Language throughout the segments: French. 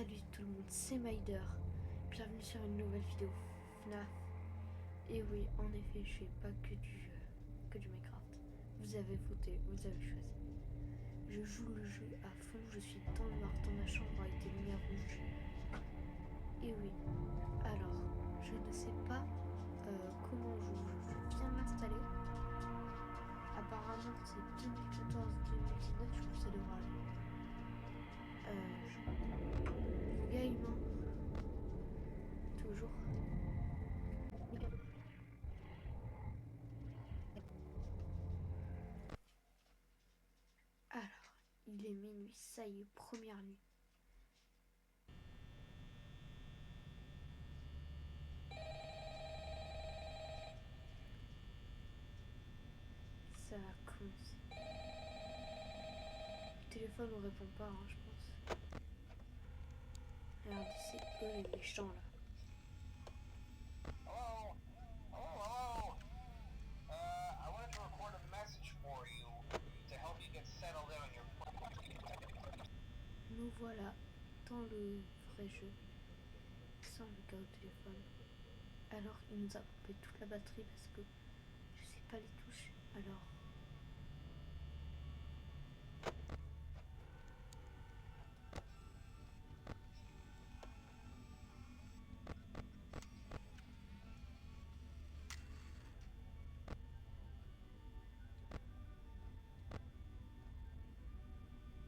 Salut tout le monde, c'est Maider. Bienvenue sur une nouvelle vidéo FNAF. Et oui, en effet, je fais pas que du Minecraft. Vous avez voté, vous avez choisi. Je joue le jeu à fond, je suis dans le noir dans ma chambre avec des lumières rouges. Et oui, alors, je ne sais pas comment on joue. Je viens de m'installer. Apparemment, c'est 2014-2019, je trouve que ça devrait aller. Game, hein. Toujours. Alors, il est minuit, ça y est, première nuit. Ça va commencer. Le téléphone ne répond pas, hein, je pense. Regardez, c'est eux les méchants là. Nous voilà dans le vrai jeu, sans le gars au téléphone. Alors il nous a coupé toute la batterie parce que je sais pas les touches. Alors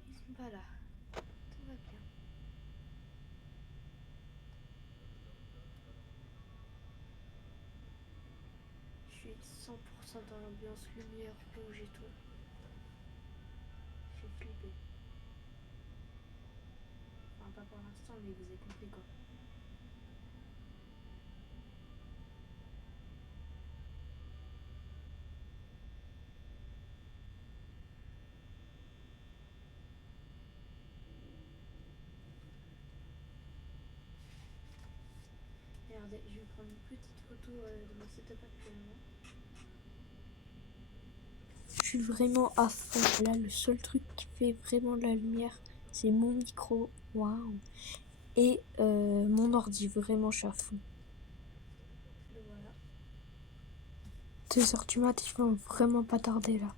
ils sont pas là. Tout va bien. Je suis 100% dans l'ambiance, lumière rouge et tout. J'ai flippé. Enfin pas pour l'instant, mais vous avez compris quoi. Regardez, je vais prendre une petite photo de mon setup actuellement. Je suis vraiment à fond. Là, le seul truc qui fait vraiment de la lumière, c'est mon micro. Waouh. Et mon ordi. Vraiment, je suis à fond. Le voilà. 2h du mat, ils vont vraiment pas tarder là.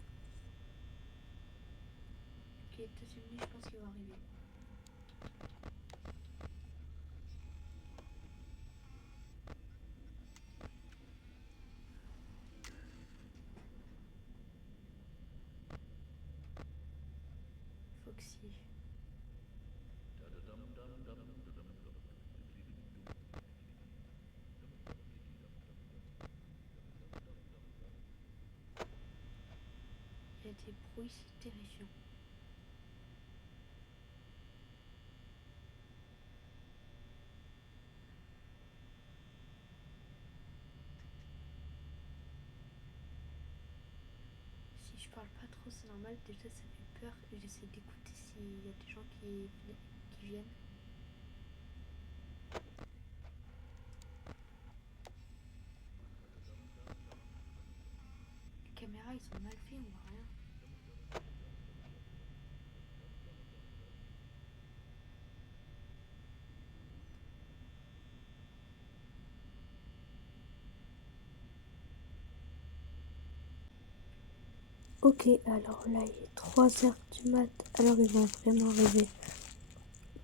Ok, deuxième nuit, je pense qu'il va arriver. Foxy. Il y a des bruits, c'est terrifiant. Si je parle pas trop, c'est normal. Déjà, ça fait peur. Et j'essaie d'écouter s'il y a des gens qui viennent. Les caméras, ils sont mal faits, on voit rien. Ok, alors là, il est 3h du mat. Alors, ils vont vraiment arriver.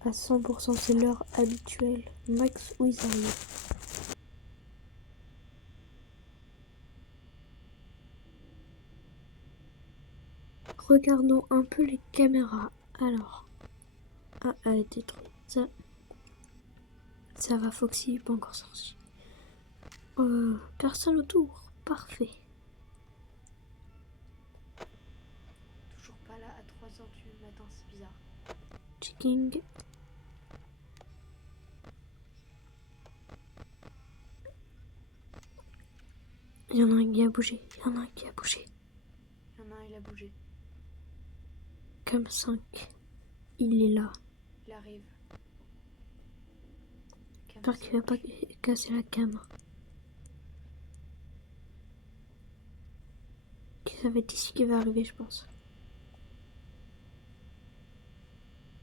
À 100%, c'est l'heure habituelle. Max, où ils arrivent. Regardons un peu les caméras. Alors. Ah, elle a été détruite. Ça va, Foxy, pas encore sorti. Personne autour. Parfait. Toujours pas là à 3h du matin, c'est bizarre. Checking. Il y en a un qui a bougé. Il y en a un, il a bougé. Comme 5. Il est là. Il arrive. J'espère qu'il va pas casser la cam. Ça va être ici qu'il va arriver, je pense.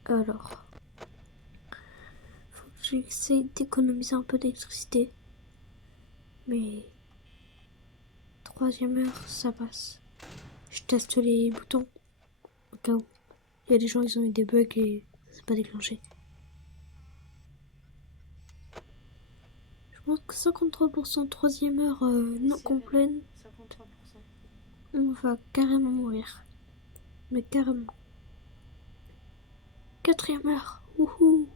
Alors. j'essaie d'économiser un peu d'électricité. Mais 3e heure, ça passe. Je teste les boutons au cas où. Il y a des gens, ils ont eu des bugs et ça s'est pas déclenché. Je pense que 53% 3e heure non complète. 53%. On va carrément mourir. Mais carrément. 4e heure. Wouhou.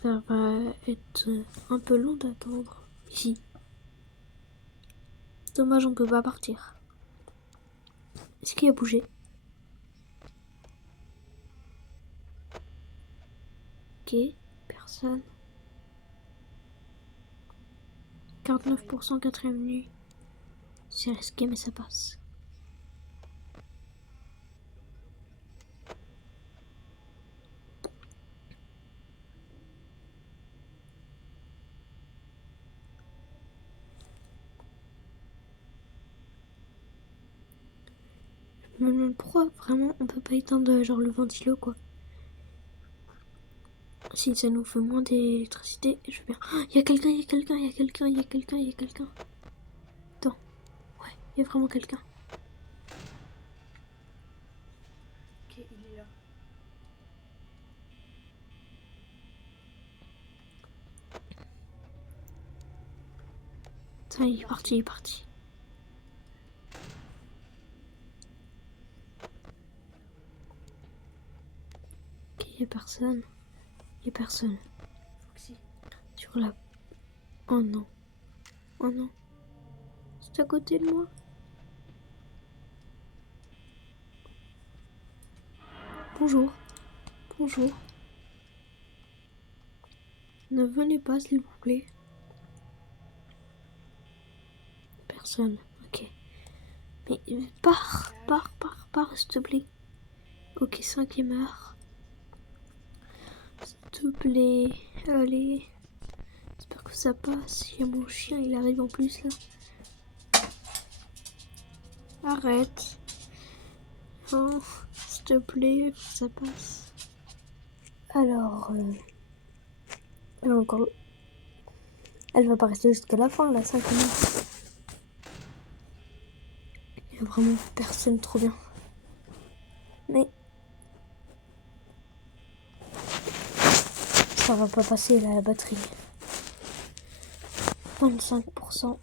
Ça va être un peu long d'attendre ici. Dommage, on peut pas partir. Est-ce qu'il a bougé? Ok, personne. 49% 4e nuit. C'est risqué, mais ça passe. Je me demande pourquoi vraiment on peut pas éteindre genre le ventilo quoi. Si ça nous fait moins d'électricité, je veux bien. Il y a quelqu'un, il y a quelqu'un, il y a quelqu'un, il y a quelqu'un, il y a quelqu'un. Attends, ouais, il y a vraiment quelqu'un. Ok, il est là. Attends, il est parti, il est parti. Ok, il y a personne. Il y a personne. Foxy. Sur la... Oh non. Oh non. C'est à côté de moi. Bonjour. Bonjour. Ne venez pas, s'il vous plaît. Personne. Ok. Mais pars, s'il te plaît. Ok, 5e heure. S'il te plaît. Allez. J'espère que ça passe. Il y a mon chien, il arrive en plus là. Arrête. Non, s'il te plaît, faut que ça passe. Alors, elle a encore... Elle va pas rester jusqu'à la fin, là, 5 minutes. Il y a vraiment personne trop bien. Mais... ça va pas passer, là, la batterie. 25%.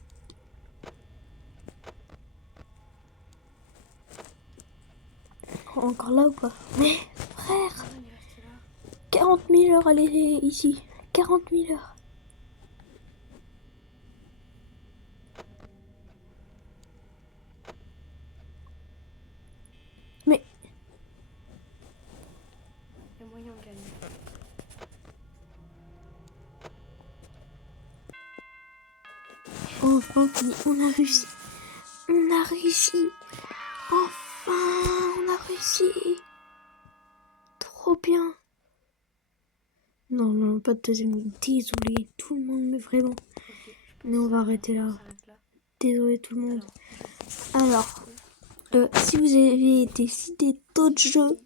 Encore là ou pas? Mais, frère, Non, il est resté là. 40 000 heures, elle est ici. 40 000 heures. Mais... Il y a moyen de gagner. enfin, on a réussi. On a réussi. Enfin, on a réussi. Trop bien. Non, non, pas de deuxième. Désolé, tout le monde, mais vraiment. Ok, Mais on va arrêter là. s'arrête là. Désolé tout le monde. Alors, Alors, si vous avez décidé d'autres jeux,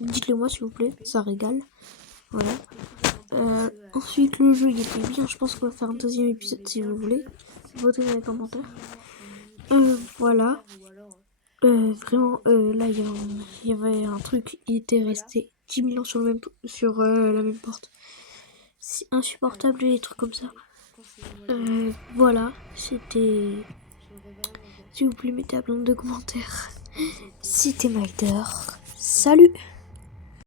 dites-le moi s'il vous plaît, ça régale. Voilà. Ensuite, le jeu il était bien. Je pense qu'on va faire un deuxième épisode si vous voulez. Votez dans les commentaires. Voilà. Vraiment, là, il y avait un truc. Il était resté 10 000 ans sur la même porte. C'est insupportable les trucs comme ça. Voilà, c'était... S'il vous plaît, mettez un nombre de commentaires. C'était Myder. Salut!